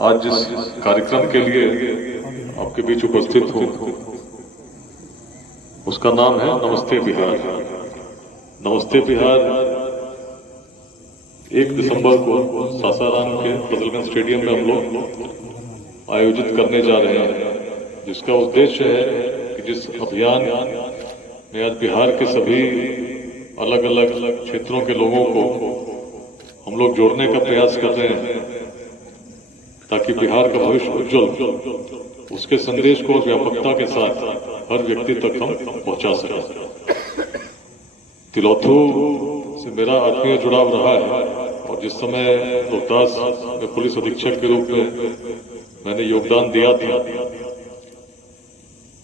आज जिस कार्यक्रम के लिए आपके बीच उपस्थित हूँ उसका नाम है नमस्ते बिहार। नमस्ते बिहार 1 दिसंबर को सासाराम के फजलगंज स्टेडियम में हम लोग आयोजित करने जा रहे हैं, जिसका उद्देश्य है कि जिस अभियान में आज बिहार के सभी अलग अलग क्षेत्रों के लोगों को हम लोग जोड़ने का प्रयास कर रहे हैं ताकि बिहार का भविष्य उज्जवल, उसके संदेश को व्यापकता के साथ हर व्यक्ति तक हम पहुंचा सकें। तिलौथू से मेरा आत्मीय जुड़ाव रहा है और जिस समय रोहतास में पुलिस अधीक्षक के रूप में मैंने योगदान दिया था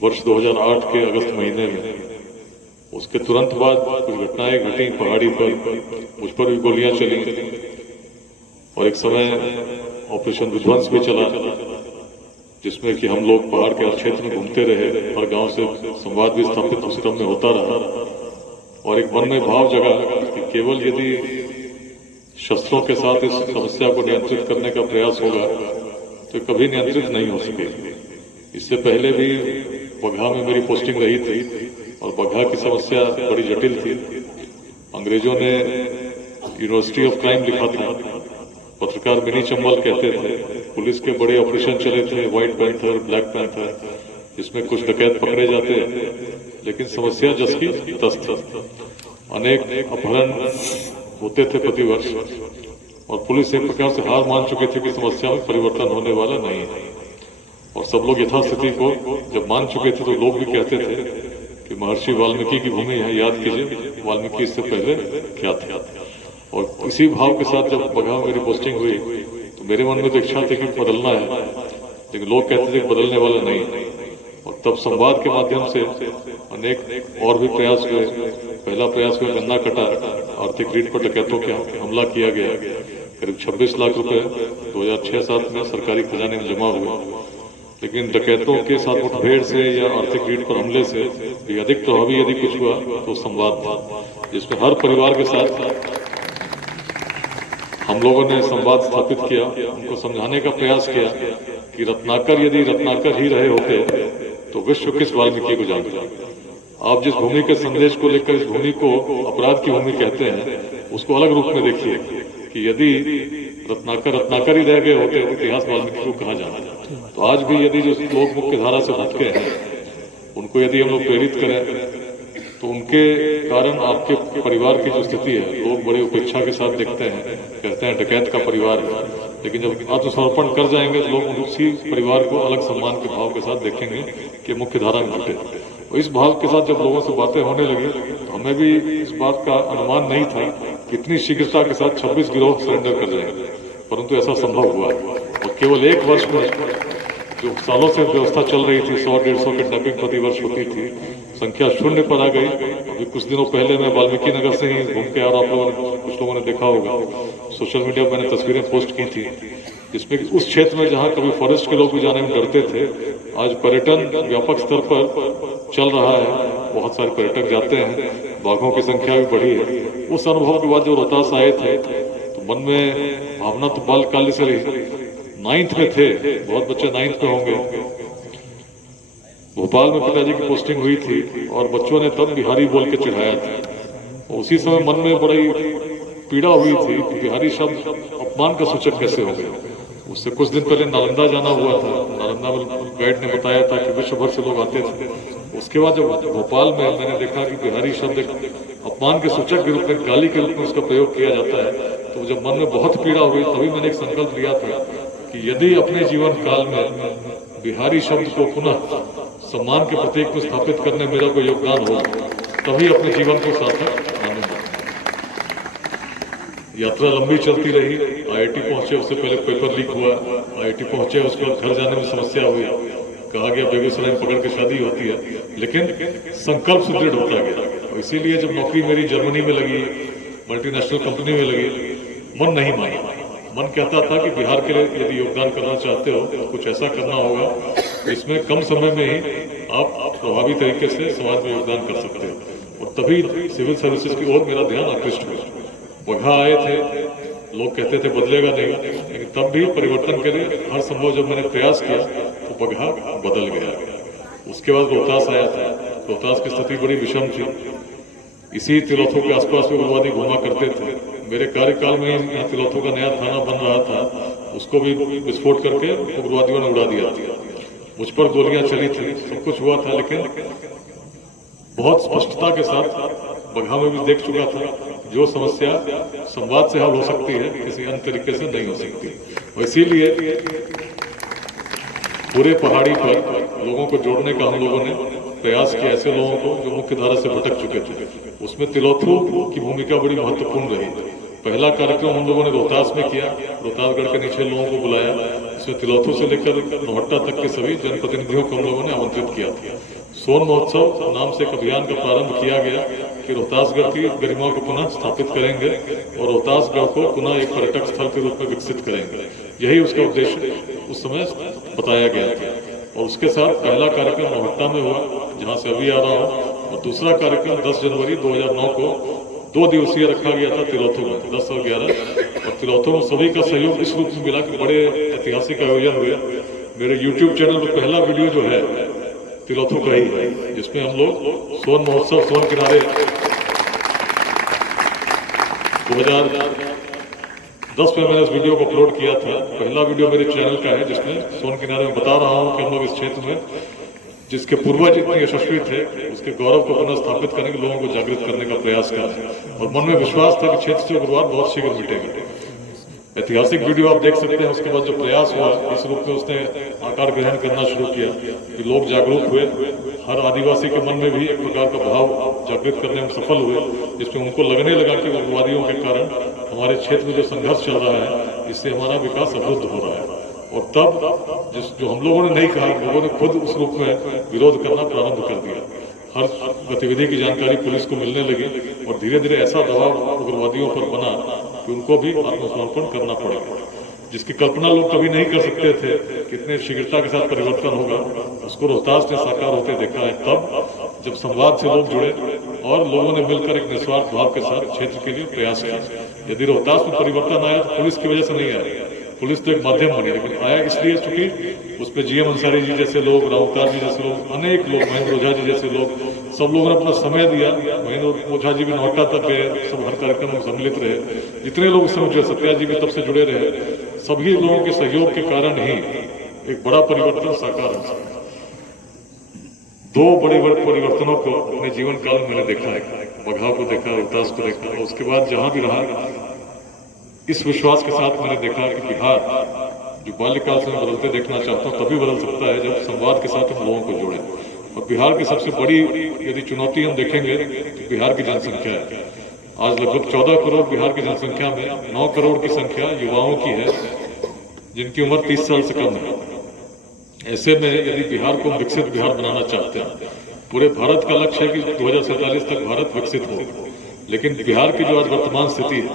वर्ष 2008 के अगस्त महीने में, उसके तुरंत बाद कुछ घटनाएं घटी पहाड़ी पर, मुझ पर भी गोलियां चली और एक समय ऑपरेशन विध्वंस भी चला, जिसमें कि हम लोग पहाड़ के हर क्षेत्र में घूमते रहे, हर गांव से संवाद भी स्थापित उस क्रम में होता रहा और एक मन में भाव जगा कि केवल यदि शस्त्रों के साथ इस समस्या को नियंत्रित करने का प्रयास होगा तो कभी नियंत्रित नहीं हो सकेगी। इससे पहले भी बगहा में मेरी पोस्टिंग रही थी और बगहा की समस्या बड़ी जटिल थी। अंग्रेजों ने यूनिवर्सिटी ऑफ क्राइम लिखा था, पत्रकार मिनी चंबल कहते थे। पुलिस के बड़े ऑपरेशन चले थे, व्हाइट पैंथर, ब्लैक पैंथर, जिसमें कुछ डकैत पकड़े जाते, लेकिन समस्या जस की तस थी। अनेक अपहरण होते थे प्रतिवर्ष और पुलिस एक प्रकार से हार मान चुकी थी कि समस्या में परिवर्तन होने वाला नहीं है और सब लोग यथास्थिति को जब मान चुके थे तो लोग भी कहते थे कि महर्षि वाल्मीकि की भूमि है, याद कीजिए वाल्मीकि इससे पहले क्या था। और इसी भाव के साथ जब बगहा में मेरी पोस्टिंग हुई तो मेरे मन में तो इच्छा थी कि बदलना है, लेकिन लोग कहते थे कि बदलने वाला नहीं। और तब संवाद के माध्यम से अनेक और भी प्रयास हुए। पहला प्रयास हुआ गन्ना कटा, आर्थिक रीढ़ पर डकैतों के हमला किया गया। करीब 26 लाख रुपए 2006-07 में सरकारी खजाने में जमा हुए, लेकिन डकैतों के साथ मुठभेड़ से या आर्थिक रीढ़ पर हमले से भी अधिक प्रभावी यदि कुछ हुआ तो संवाद था, जिसमें हर परिवार के साथ हम लोगों ने संवाद स्थापित किया, उनको समझाने का प्रयास किया कि रत्नाकर यदि रत्नाकर ही रहे होते तो विश्व किस वाल्मीकि को जानता। आप जिस भूमि के संदेश को लेकर इस भूमि को अपराध की भूमि कहते हैं, उसको अलग रूप में देखिए कि यदि रत्नाकर ही रह गए होते तो इतिहास वाल्मीकि को कहा जाना। तो आज भी यदि जो लोग मुख्य धारा से भटके हैं उनको यदि हम लोग प्रेरित करें तो उनके कारण आपके परिवार की जो स्थिति है, लोग बड़े उपेक्षा के साथ देखते हैं, कहते हैं डकैत का परिवार है, लेकिन जब आत्मसमर्पण कर जाएंगे तो लोग उसी परिवार को अलग सम्मान के भाव के साथ देखेंगे कि मुख्य धारा में जुटे। तो इस भाव के साथ जब लोगों से बातें होने लगी तो हमें भी इस बात का अनुमान नहीं था कि इतनी शीघ्रता के साथ 26 गिरोह सरेंडर कर जाएंगे, परंतु ऐसा संभव हुआ और केवल एक वर्ष में जो सालों से व्यवस्था चल रही थी, 100-150 किडनैपिंग प्रति वर्ष होती थी, संख्या 0 पर आ गई। अभी कुछ दिनों पहले मैं वाल्मीकि नगर से ही घूम के आ रहा, कुछ लोगों ने देखा होगा, सोशल मीडिया पर मैंने तस्वीरें पोस्ट की थी, जिसमें उस क्षेत्र में जहां कभी फॉरेस्ट के लोग भी जाने में डरते थे, आज पर्यटन व्यापक स्तर पर चल रहा है। बहुत सारे पर्यटक जाते हैं, बाघों की संख्या भी बढ़ी है। उस अनुभव के बाद जो रोहतास आए थे तो मन में भावना तो बालकाल से रही। 9th में थे, बहुत बच्चे 9th में होंगे। भोपाल में पिताजी की पोस्टिंग हुई थी और बच्चों ने तब बिहारी बोल के चिढ़ाया था। उसी समय मन में बड़ी पीड़ा हुई थी कि बिहारी शब्द अपमान का सूचक कैसे हो गया। उससे कुछ दिन पहले नालंदा जाना हुआ था, नालंदा में गाइड ने बताया था कि विश्व भर से लोग आते थे। उसके बाद जब भोपाल में मैंने देखा कि बिहारी शब्द अपमान के सूचक के रूप में, गाली के रूप में उसका प्रयोग किया जाता है, तो जब मन में बहुत पीड़ा हुई तभी मैंने एक संकल्प लिया था कि यदि अपने जीवन काल में बिहारी शब्द को पुनः सम्मान के प्रतीक को स्थापित करने में मेरा कोई योगदान हो, तभी अपने जीवन को सार्थक मानूंगा। यात्रा लंबी चलती रही, IIT पहुंचे, उससे पहले पेपर लीक हुआ, IIT पहुंचे, उसके बाद घर जाने में समस्या हुई, कहा गया बेगूसराय में पकड़ के शादी होती है, लेकिन संकल्प सुदृढ़ होता गया। और इसीलिए जब नौकरी मेरी जर्मनी में लगी, मल्टीनेशनल कंपनी में लगी, मन नहीं माना। मन कहता था कि बिहार के लिए यदि योगदान करना चाहते हो तो कुछ ऐसा करना होगा इसमें कम समय में ही आप प्रभावी तरीके से समाज में योगदान कर सकते हो। और तभी सिविल सर्विसेज की ओर मेरा ध्यान आकृष्ट हुआ। बगहा आए थे, लोग कहते थे बदलेगा नहीं, लेकिन लेकिन तब भी परिवर्तन के लिए हर संभव जब मैंने प्रयास किया तो बगहा बदल गया। उसके बाद रोहतास आया था। रोहतास की स्थिति बड़ी विषम थी। इसी तिलौथों के आसपास में उग्रवादी घूमा करते थे। मेरे कार्यकाल में यहाँ तिलौथों का नया थाना बन रहा था, उसको भी विस्फोट करके उग्रवादियों ने उड़ा दिया था। मुझ पर गोलियां चली थी, सब कुछ हुआ था, लेकिन बहुत स्पष्टता के साथ बगहा में भी देख चुका था जो समस्या संवाद से हल हो सकती है, किसी अन्य तरीके से नहीं हो सकती। और इसीलिए पूरे पहाड़ी पर लोगों को जोड़ने का हम लोगों ने प्रयास किया, ऐसे लोगों को जो मुख्य धारा से भटक चुके थे। उसमें तिलौथों की भूमिका बड़ी महत्वपूर्ण रही। पहला कार्यक्रम हम लोगों ने रोहतास में किया। रोहतासगढ़ के नीचे लोगों को बुलाया। इसमें तिलौथों से लेकर नौहट्टा तक के सभी जनप्रतिनिधियों को हम लोगों ने आमंत्रित किया था। सोन महोत्सव नाम से एक अभियान का प्रारंभ किया गया कि रोहतासगढ़ की गरिमा को पुनः स्थापित करेंगे और रोहतासगढ़ को पुनः एक पर्यटक स्थल के रूप में विकसित करेंगे। यही उसका उद्देश्य उस समय बताया गया था। और उसके साथ पहला कार्यक्रम नौहट्टा में हुआ, जहां से अभी आ रहा हूं, और दूसरा कार्यक्रम 10 जनवरी 2009 को 2 दिवसीय रखा गया था तिलौथों में, 10 और 11। और तिलौथों में सभी का सहयोग इस रूप में मिला कि बड़े ऐतिहासिक आयोजन हुए। मेरे YouTube चैनल पर पहला वीडियो जो है तिलौथों का ही है, जिसमें हम लोग सोन महोत्सव सोन किनारे 2010 में मैंने इस वीडियो को अपलोड किया था। पहला वीडियो मेरे चैनल का है जिसमें सोन किनारे में बता रहा हूं कि हम लोग इस क्षेत्र में जिसके पूर्वज इतने यशस्वी थे उसके गौरव को पुनः स्थापित करने के, लोगों को जागृत करने का प्रयास करें। और मन में विश्वास था कि क्षेत्र से उग्रवाद बहुत शीघ्र मिटेगा। ऐतिहासिक वीडियो आप देख सकते हैं। उसके बाद जो प्रयास हुआ इस रूप में उसने आकार ग्रहण करना शुरू किया कि लोग जागरूक हुए। हर आदिवासी के मन में भी एक प्रकार का भाव जागृत करने में सफल हुए, जिसमें उनको लगने लगा कि उग्रवादियों के कारण हमारे क्षेत्र में जो संघर्ष चल रहा है इससे हमारा विकास अवरुद्ध हो रहा है। और तब जो हम लोगों ने नहीं कहा, लोगों ने खुद उस रूप में विरोध करना प्रारंभ कर दिया। हर गतिविधि की जानकारी पुलिस को मिलने लगी और धीरे धीरे ऐसा दबाव उग्रवादियों पर बना कि उनको भी आत्मसमर्पण करना पड़ा, जिसकी कल्पना लोग कभी नहीं कर सकते थे। कितने शीघ्रता के साथ परिवर्तन होगा उसको रोहतास ने साकार होते देखा है। तब जब संवाद से लोग जुड़े और लोगों ने मिलकर एक निस्वार्थ भाव के साथ क्षेत्र के लिए प्रयास किया। यदि रोहतास में परिवर्तन आया तो पुलिस की वजह से नहीं आया, पुलिस तो एक माध्यम बनी, लेकिन आया इसलिए चूंकि उसमें GM अंसारी जी जैसे लोग, राउतार जी जैसे लोग, अनेक लोग, महेंद्र ओझा जी जैसे लोग, सब लोगों ने अपना समय दिया। महेंद्र ओझा जी भी नौहट्टा तक गए, सब हर कार्यक्रम में सम्मिलित रहे। जितने लोग उस समय जुड़े, सत्या जी भी तब से जुड़े रहे। सभी लोगों के सहयोग के कारण ही एक बड़ा परिवर्तन साकार हो सका। 2 बड़े बड़े परिवर्तनों को अपने जीवन काल में मैंने देखा है। बगहा को देखा, रोहतास को देखा, और उसके बाद जहां भी रहा इस विश्वास के साथ मैंने देखा कि बिहार जो बाल्यकाल से मैं बदलते देखना चाहता हूँ तभी बदल सकता है जब संवाद के साथ हम लोगों को जोड़ें। और बिहार की सबसे बड़ी यदि चुनौती हम देखेंगे तो बिहार की जनसंख्या है। आज लगभग 14 करोड़ बिहार की जनसंख्या में 9 करोड़ की संख्या युवाओं की है, जिनकी उम्र 30 साल से कम है। ऐसे में यदि बिहार को विकसित बिहार बनाना चाहते हैं, पूरे भारत का लक्ष्य है कि 2047 तक भारत विकसित हो, लेकिन बिहार की जो आज वर्तमान स्थिति है,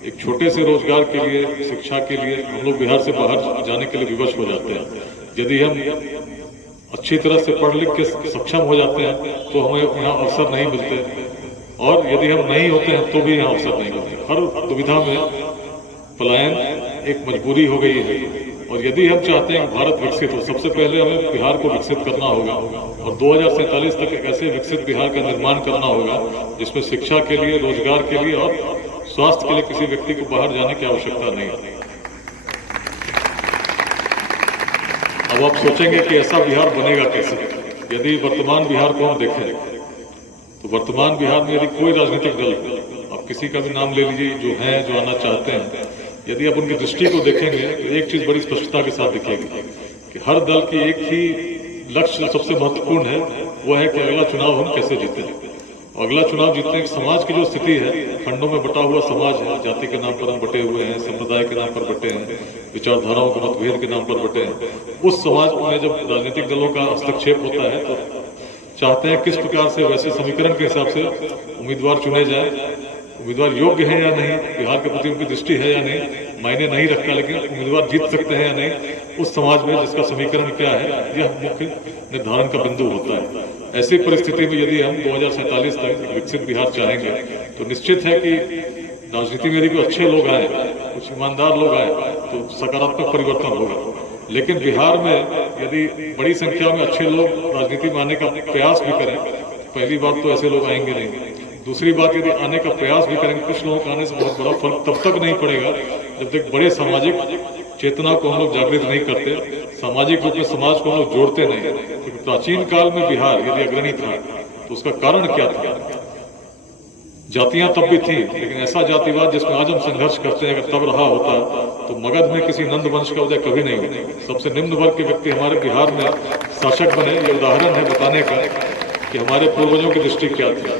एक छोटे से रोजगार के लिए, शिक्षा के लिए हम लोग बिहार से बाहर जाने के लिए विवश हो जाते हैं। यदि हम अच्छी तरह से पढ़ लिख के सक्षम हो जाते हैं तो हमें यहाँ अवसर नहीं मिलते, और यदि हम नहीं होते हैं तो भी यहाँ अवसर नहीं मिलते। हर दुविधा में पलायन एक मजबूरी हो गई है। और यदि हम चाहते हैं कि भारत विकसित हो, सबसे पहले हमें बिहार को विकसित करना होगा और 2047 तक एक ऐसे विकसित बिहार का निर्माण करना होगा जिसमें शिक्षा के लिए, रोजगार के लिए और स्वास्थ्य के लिए किसी व्यक्ति को बाहर जाने की आवश्यकता नहीं है। अब आप सोचेंगे कि ऐसा बिहार बनेगा कैसे? यदि वर्तमान बिहार को हम देखें तो वर्तमान बिहार में यदि कोई राजनीतिक दल, आप किसी का भी नाम ले लीजिए, जो हैं, जो आना चाहते हैं, यदि आप उनकी दृष्टि को देखेंगे तो एक चीज बड़ी स्पष्टता के साथ दिखेगी कि हर दल की एक ही लक्ष्य सबसे महत्वपूर्ण है, वो है कि अगला चुनाव हम कैसे जीते। अगला चुनाव जीतने की समाज की जो स्थिति है, खंडों में बटा हुआ समाज है, जाति के नाम पर हम बटे हुए हैं, संप्रदाय के नाम पर बटे हैं, विचारधाराओं के मतभेद के नाम पर बटे हैं। उस समाज में जब राजनीतिक दलों का हस्तक्षेप होता है तो चाहते हैं किस प्रकार से वैसे समीकरण के हिसाब से उम्मीदवार चुने जाए। उम्मीदवार योग्य है या नहीं, बिहार के प्रति उनकी दृष्टि है या नहीं, मायने नहीं रखता, लेकिन उम्मीदवार जीत सकते हैं या नहीं, उस समाज में जिसका समीकरण क्या है, यह मुख्य निर्धारण का बिंदु होता है। ऐसी परिस्थिति में यदि हम 2047 तक विकसित बिहार चाहेंगे तो निश्चित है कि राजनीति में यदि कोई अच्छे लोग आए, कुछ ईमानदार लोग आए, तो सकारात्मक परिवर्तन होगा। लेकिन बिहार में यदि बड़ी संख्या में अच्छे लोग राजनीति में आने का प्रयास भी करें, पहली बात तो ऐसे लोग आएंगे नहीं। दूसरी बात, यदि आने का प्रयास भी करेंगे, कुछ लोगों का आने से बहुत बड़ा फर्क तब तक नहीं पड़ेगा जब तक बड़े सामाजिक चेतना को हम लोग जागृत नहीं करते, सामाजिक रूप में समाज को हम लोग जोड़ते नहीं। क्योंकि प्राचीन काल में बिहार यदि अग्रणी था तो उसका कारण क्या था? जातियां तब भी थी, लेकिन ऐसा जातिवाद जिसमें आज हम संघर्ष करते हैं, अगर तब रहा होता तो मगध में किसी नंद वंश का उदय कभी नहीं होता। सबसे निम्न वर्ग के व्यक्ति हमारे बिहार में शासक बने, ये उदाहरण है बताने का कि हमारे पूर्वजों की दृष्टि क्या थी।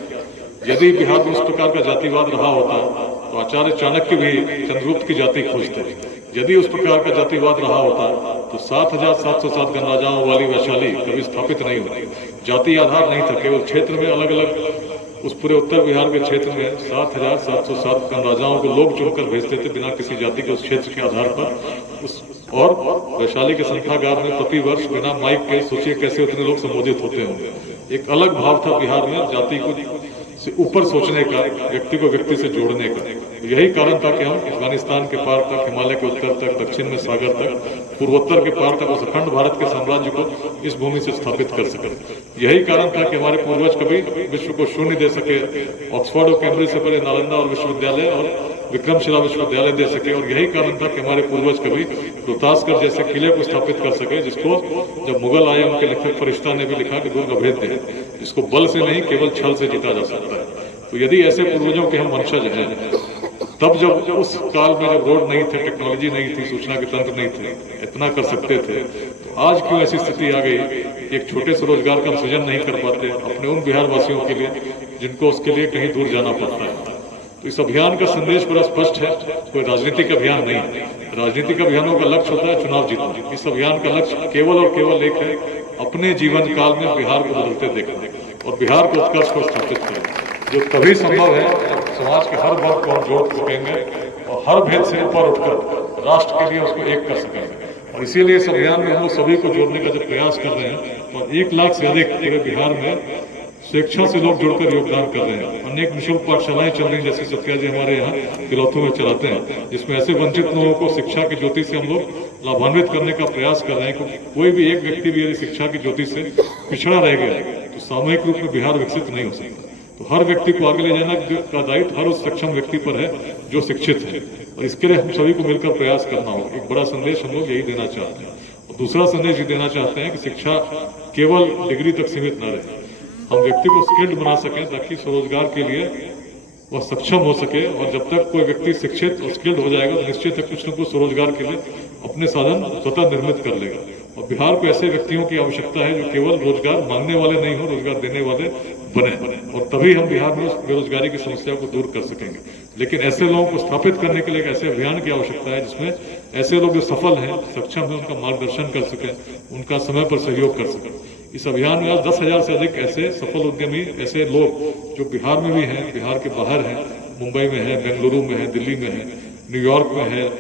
यदि बिहार में उस प्रकार का जातिवाद रहा होता तो आचार्य चाणक्य भी चंद्रगुप्त की जाति खोजते। यदि उस प्रकार का जातिवाद रहा होता तो 7,707 गणराजाओं वाली वैशाली कभी स्थापित नहीं होती। जाति आधार नहीं था, केवल क्षेत्र में अलग अलग उस पूरे उत्तर बिहार के क्षेत्र में 7,707 गणराजाओं को लोग चुनकर भेजते थे बिना किसी जाति के उस क्षेत्र के आधार पर। और वैशाली के संख्यागार में प्रति वर्ष बिना माइक के सोचिए कैसे उतने लोग संबोधित होते होंगे। एक अलग भाव था बिहार में जाति को से ऊपर सोचने का, व्यक्ति को व्यक्ति से जोड़ने का। यही कारण था कि हम अफगानिस्तान के पार तक, हिमालय के उत्तर तक, दक्षिण में सागर तक, पूर्वोत्तर के पार तक उस अखंड भारत के साम्राज्य को इस भूमि से स्थापित कर सके। यही कारण था कि हमारे पूर्वज कभी विश्व को शून्य दे सके, ऑक्सफोर्ड और कैम्ब्रिज से पहले नालंदा और विश्वविद्यालय और विक्रमशिला विश्वविद्यालय दे सके। और यही कारण था कि हमारे पूर्वज कभी रोहतासगढ़ जैसे किले को स्थापित कर सके, जिसको जब मुगल आए उनके लेखक फरिश्ता ने भी लिखा कि दुर्ग अभेद्य है, जिसको बल से नहीं केवल छल से जीता जा सकता है। तो यदि ऐसे पूर्वजों के हम वंशज हैं, तब जब उस काल में जब रोड नहीं थे, टेक्नोलॉजी नहीं थी, सूचना के तंत्र नहीं थे, इतना कर सकते थे, तो आज क्यों ऐसी स्थिति आ गई? एक छोटे से रोजगार का सृजन नहीं कर पाते अपने उन बिहार वासियों के लिए जिनको उसके लिए कहीं दूर जाना पड़ता है। तो इस अभियान का संदेश बड़ा स्पष्ट है, कोई राजनीतिक अभियान नहीं। राजनीतिक अभियानों का लक्ष्य होता है चुनाव जीतना। इस अभियान का लक्ष्य केवल और केवल एक है, अपने जीवन काल में बिहार को बदलते देखना और बिहार को उत्कर्ष को स्थापित करना, जो तभी संभव है जब समाज के हर वर्ग को हम जोड़ सकेंगे और हर भेद से ऊपर उठकर राष्ट्र के लिए उसको एक कर सकेंगे। और इसीलिए इस अभियान में हम लोग सभी को जोड़ने का जो प्रयास कर रहे हैं, और 1 लाख से अधिक पूरे बिहार में स्वेच्छा से लोग जुड़कर योगदान कर रहे हैं। अनेक निःशुल्क पाठशालाएं चल रही, जैसे सत्या जी हमारे यहाँ तिलौथों में चलाते हैं, जिसमें ऐसे वंचित लोगों को शिक्षा की ज्योति से हम लोग लाभान्वित करने का प्रयास कर रहे हैं। कोई भी एक व्यक्ति भी यदि शिक्षा की ज्योति से पिछड़ा रह गया तो सामूहिक रूप में बिहार विकसित नहीं हो सकता। तो हर व्यक्ति को आगे ले जाने का दायित्व हर उस सक्षम व्यक्ति पर है जो शिक्षित है, और इसके लिए हम सभी को मिलकर प्रयास करना होगा। एक बड़ा संदेश हम लोग यही देना चाहते हैं। और दूसरा संदेश ये देना चाहते हैं कि शिक्षा केवल डिग्री तक सीमित न रहे, हम व्यक्ति को स्किल्ड बना सकें ताकि स्वरोजगार के लिए वह सक्षम हो सके। और जब तक कोई व्यक्ति शिक्षित और स्किल्ड हो जाएगा तो निश्चित है कुछ न कुछ स्वरोजगार के लिए अपने साधन स्वतः निर्मित कर लेगा। और बिहार को ऐसे व्यक्तियों की आवश्यकता है जो केवल रोजगार मांगने वाले नहीं हो, रोजगार देने वाले बने, और तभी हम बिहार में उस बेरोजगारी की समस्या को दूर कर सकेंगे। लेकिन ऐसे लोगों को स्थापित करने के लिए एक ऐसे अभियान की आवश्यकता है जिसमें ऐसे लोग जो सफल हैं, सक्षम हैं, उनका मार्गदर्शन कर सकें, उनका समय पर सहयोग कर सकें। इस अभियान में आज 10,000 से अधिक ऐसे सफल उद्यमी, ऐसे लोग जो बिहार में भी हैं, बिहार के बाहर हैं, मुंबई में है, बेंगलुरु में है, दिल्ली में है, न्यूयॉर्क में है,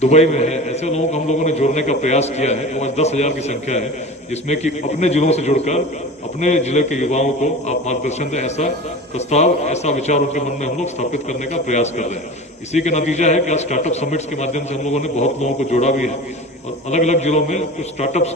दुबई में है, ऐसे लोगों को हम लोगों ने जोड़ने का प्रयास किया है। तो आज 10,000 की संख्या है, जिसमें कि अपने जिलों से जुड़कर अपने जिले के युवाओं को आप मार्गदर्शन दें, ऐसा प्रस्ताव, ऐसा विचार उनके मन में हम लोग स्थापित करने का प्रयास कर रहे हैं। इसी का नतीजा है कि आज स्टार्टअप समिट्स के माध्यम से हम लोगों ने बहुत लोगों को जोड़ा भी है, और अलग अलग जिलों में कुछ स्टार्टअप्स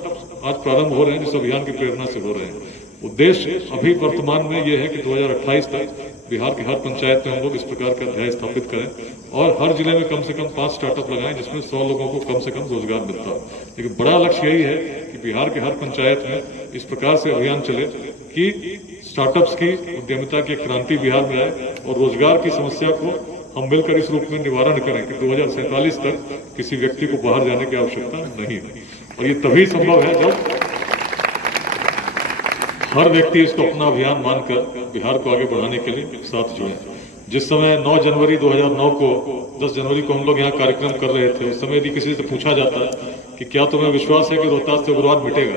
आज प्रारंभ हो रहे हैं जिस अभियान की प्रेरणा से हो रहे हैं। उद्देश्य अभी वर्तमान में यह है कि 2028 तक बिहार की हर पंचायत में हम लोग इस प्रकार का अध्याय स्थापित करें और हर जिले में कम से कम 5 स्टार्टअप लगाएं जिसमें 100 लोगों को कम से कम रोजगार मिलता है। लेकिन बड़ा लक्ष्य यही है कि बिहार के हर पंचायत में इस प्रकार से अभियान चले कि स्टार्टअप्स की, उद्यमिता की क्रांति बिहार में आए और रोजगार की समस्या को हम मिलकर इस रूप में निवारण करें कि 2047 तक किसी व्यक्ति को बाहर जाने की आवश्यकता नहीं है। और ये तभी संभव है जब हर व्यक्ति इसको अपना अभियान मानकर बिहार को आगे बढ़ाने के लिए साथ जुड़े। जिस समय 9 जनवरी 2009 को 10 जनवरी को हम लोग यहाँ कार्यक्रम कर रहे थे, उस समय यदि किसी से पूछा जाता कि क्या तुम्हें विश्वास है कि रोहतास से उग्रवाद मिटेगा,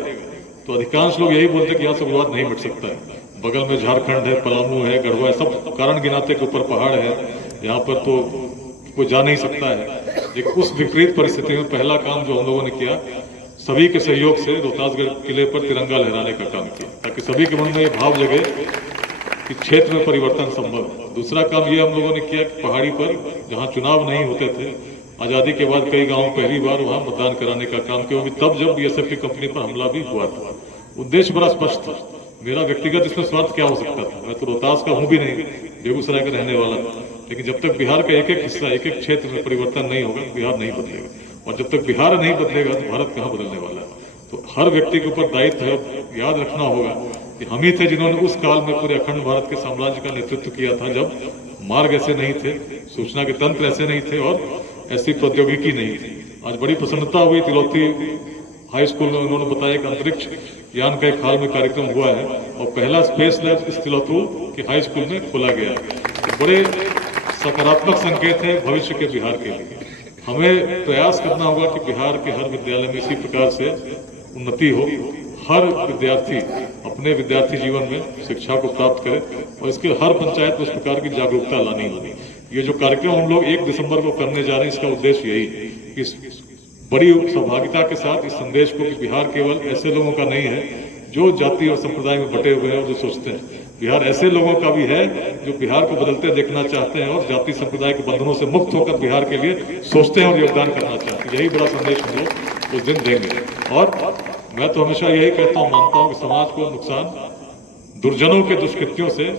तो अधिकांश लोग यही बोलते कि यहाँ से उग्रवाद नहीं मिट सकता है। बगल में झारखंड है, पलामू है, गढ़वा है, सब कारण गिनाते के ऊपर पहाड़ है, यहाँ पर तो कोई जा नहीं सकता है। लेकिन उस विपरीत परिस्थिति में पहला काम जो हम लोगों ने किया, सभी के सहयोग से रोहतासगढ़ किले पर तिरंगा लहराने का काम किया ताकि सभी के मन में ये भाव जगे कि क्षेत्र में परिवर्तन संभव है। दूसरा काम ये हम लोगों ने किया कि पहाड़ी पर जहाँ चुनाव नहीं होते थे, आजादी के बाद कई गांव पहली बार वहां मतदान कराने का काम किया, तब जब बीएसएफ की कंपनी पर हमला भी हुआ था। उद्देश्य बड़ा स्पष्ट था। मेरा व्यक्तिगत इसमें स्वार्थ क्या हो सकता था? मैं तो रोहतास का हूं भी नहीं, बेगूसराय का रहने वाला था। लेकिन जब तक बिहार का एक एक हिस्सा, एक एक क्षेत्र में परिवर्तन नहीं होगा, बिहार नहीं बदलेगा। और जब तक बिहार नहीं बदलेगा तो भारत कहां बदलने वाला है? तो हर व्यक्ति के ऊपर दायित्व है, याद रखना होगा कि हम ही थे जिन्होंने उस काल में पूरे अखंड भारत के साम्राज्य का नेतृत्व किया था, जब मार्ग ऐसे नहीं थे, सूचना के तंत्र ऐसे नहीं थे और ऐसी प्रौद्योगिकी नहीं थी। आज बड़ी प्रसन्नता हुई, तिलौती हाई स्कूल में उन्होंने बताया कि अंतरिक्ष यान का एक हाल में कार्यक्रम हुआ है और पहला स्पेस लैब इस तिलौतू के हाई स्कूल में खोला गया। तो बड़े सकारात्मक संकेत है भविष्य के बिहार के लिए। हमें प्रयास करना होगा कि बिहार के हर विद्यालय में इसी प्रकार से उन्नति हो, हर विद्यार्थी अपने विद्यार्थी जीवन में शिक्षा को प्राप्त करे और इसके हर पंचायत में इस प्रकार की जागरूकता लानी होगी। ये जो कार्यक्रम हम लोग 1 दिसंबर को करने जा रहे हैं, इसका उद्देश्य यही है कि इस बड़ी सहभागिता के साथ इस संदेश को कि बिहार केवल ऐसे लोगों का नहीं है जो जाति और संप्रदाय में बटे हुए हैं और जो सोचते हैं, बिहार ऐसे लोगों का भी है जो बिहार को बदलते देखना चाहते हैं और जाति संप्रदाय के बंधनों से मुक्त होकर बिहार के लिए सोचते हैं और योगदान करना चाहते हैं। यही बड़ा संदेश हम लोग उस दिन देंगे। और मैं तो हमेशा यही कहता हूँ, मानता हूँ कि समाज को नुकसान दुर्जनों के दुष्कृत्यों से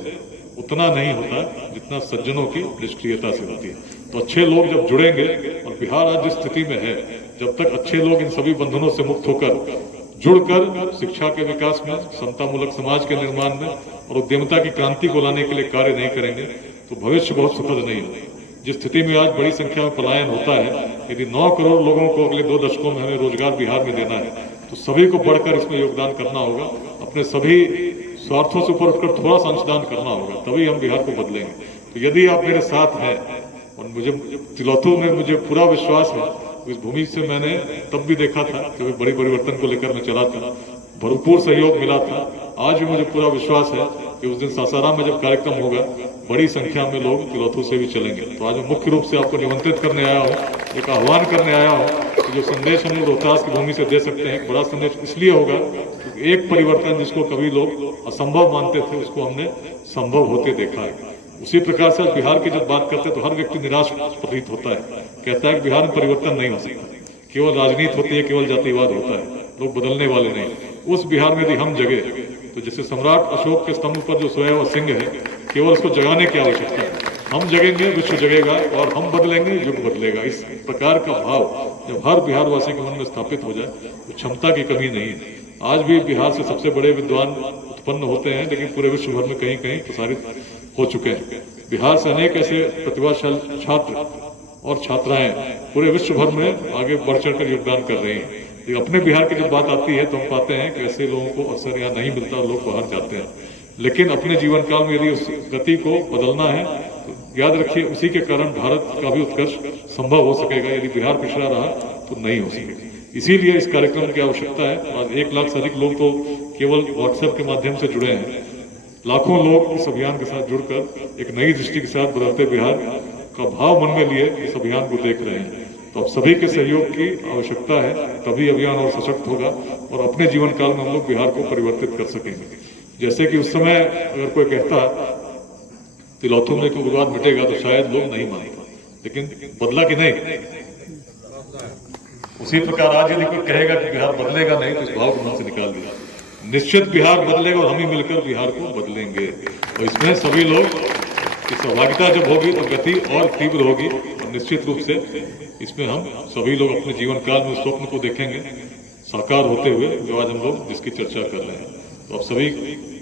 उतना नहीं होता जितना सज्जनों की निष्क्रियता से होती है। तो अच्छे लोग जब जुड़ेंगे, और बिहार आज जिस स्थिति में है, जब तक अच्छे लोग इन सभी बंधनों से मुक्त होकर जुड़कर शिक्षा के विकास में, समतामूलक समाज के निर्माण में और उद्यमिता की क्रांति को लाने के लिए कार्य नहीं करेंगे तो भविष्य बहुत सुखद नहीं होगा। जिस स्थिति में आज बड़ी संख्या में पलायन होता है, यदि 9 करोड़ लोगों को अगले 2 दशकों में हमें रोजगार बिहार में देना है तो सभी को बढ़कर इसमें योगदान करना होगा। अपने सभी स्वार्थों से ऊपर उठकर थोड़ा सा अंशदान करना होगा, तभी हम बिहार को बदलेंगे। तो यदि आप मेरे साथ हैं, और मुझे तिलौतू में मुझे पूरा विश्वास है, इस भूमि से मैंने तब भी देखा था जब बड़ी परिवर्तन को लेकर मैं चला था, भरपूर सहयोग मिला था। आज भी मुझे पूरा विश्वास है कि उस दिन सासाराम में जब कार्यक्रम होगा, बड़ी संख्या में लोग तिलौतू से भी चलेंगे। तो आज मैं मुख्य रूप से आपको निमंत्रित करने आया हूँ, एक आह्वान करने आया हूँ कि जो संदेश हम लोग रोहतास की भूमि से दे सकते हैं, एक बड़ा संदेश इसलिए होगा कि एक परिवर्तन जिसको कभी लोग असंभव मानते थे, उसको हमने संभव होते देखा है। उसी प्रकार से बिहार की जब बात करते हैं तो हर व्यक्ति निराश प्रतीत होता है, कहता है कि बिहार में परिवर्तन नहीं हो सकता, केवल राजनीति होती है, केवल जातिवाद होता है, लोग बदलने वाले नहीं। उस बिहार में यदि हम जगे तो जैसे सम्राट अशोक के स्तंभ पर जो सोया हुआ सिंह है, केवल उसको जगाने की आवश्यकता है। हम जगेंगे, विश्व जगेगा, और हम बदलेंगे, युग बदलेगा। इस प्रकार का भाव जब हर बिहारवासी के मन में स्थापित हो जाए तो क्षमता की कमी नहीं है। आज भी बिहार से सबसे बड़े विद्वान उत्पन्न होते हैं, लेकिन पूरे विश्व भर में कहीं कहीं प्रसारित हो चुके हैं। बिहार से अनेक ऐसे प्रतिभाशाली छात्र और छात्राएं पूरे विश्व भर में आगे बढ़ चढ़कर योगदान कर रहे हैं। लेकिन अपने बिहार की जब बात आती है तो हम पाते हैं कि ऐसे लोगों को अवसर यहाँ नहीं मिलता, लोग बाहर जाते हैं। लेकिन अपने जीवन काल में यदि उस गति को बदलना है तो याद रखिए, उसी के कारण भारत का भी उत्कर्ष संभव हो सकेगा। यदि बिहार पिछड़ा रहा तो नहीं हो सकेगा। इसीलिए इस कार्यक्रम की आवश्यकता है। आज 1 लाख से अधिक लोग तो केवल व्हाट्सएप के माध्यम से जुड़े हैं। लाखों लोग इस अभियान के साथ जुड़कर एक नई दृष्टि के साथ बदलते बिहार का भाव मन में लिए इस अभियान को देख रहे हैं। तो अब सभी के सहयोग की आवश्यकता है, तभी अभियान और सशक्त होगा और अपने जीवन काल में हम लोग बिहार को परिवर्तित कर सकेंगे। जैसे कि उस समय अगर कोई कहता तिलौतू में कोई विवाद मिटेगा तो शायद लोग नहीं मानता, लेकिन बदला कि नहीं? उसी प्रकार आज यदि कोई कहेगा कि बिहार बदलेगा नहीं तो इस भाव को मन से निकाल दिया। निश्चित बिहार बदलेगा और हम ही मिलकर बिहार को बदलेंगे। और इसमें सभी लोग की सहभागिता जब होगी तो गति और तीव्र होगी, और निश्चित रूप से इसमें हम सभी लोग अपने जीवन काल में स्वप्न को देखेंगे साकार होते हुए, जो आज हम लोग जिसकी चर्चा कर रहे हैं। तो आप सभी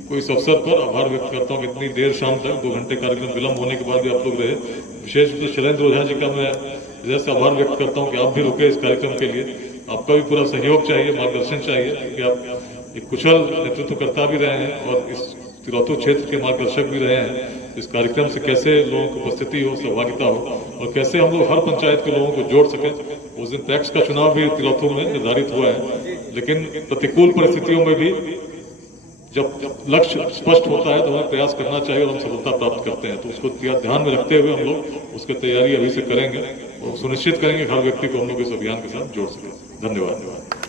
को इस अवसर पर आभार व्यक्त करता हूँ। इतनी देर शाम तक 2 घंटे कार्यक्रम विलंब होने के बाद भी आप लोग रहे। विशेष रूप से शैलेंद्र ओझा जी का मैं हृदय से आभार व्यक्त करता हूँ कि आप भी रुके इस कार्यक्रम के लिए। आपका भी पूरा सहयोग चाहिए, मार्गदर्शन चाहिए, क्योंकि आप एक कुशल नेतृत्वकर्ता भी रहे हैं और इस तिलौतू क्षेत्र के मार्गदर्शक भी रहे हैं। इस कार्यक्रम से कैसे लोगों को उपस्थिति हो, सहभागिता हो और कैसे हम लोग हर पंचायत के लोगों को जोड़ सकें। उस दिन पैक्स का चुनाव भी तिलौतू में निर्धारित हुआ है, लेकिन प्रतिकूल परिस्थितियों में भी जब लक्ष्य स्पष्ट होता है तो हमें प्रयास करना चाहिए और हम सफलता प्राप्त करते हैं। तो उसको ध्यान में रखते हुए हम लोग उसकी तैयारी अभी से करेंगे और सुनिश्चित करेंगे हर व्यक्ति को हम लोग इस अभियान के साथ जोड़ सकें। धन्यवाद।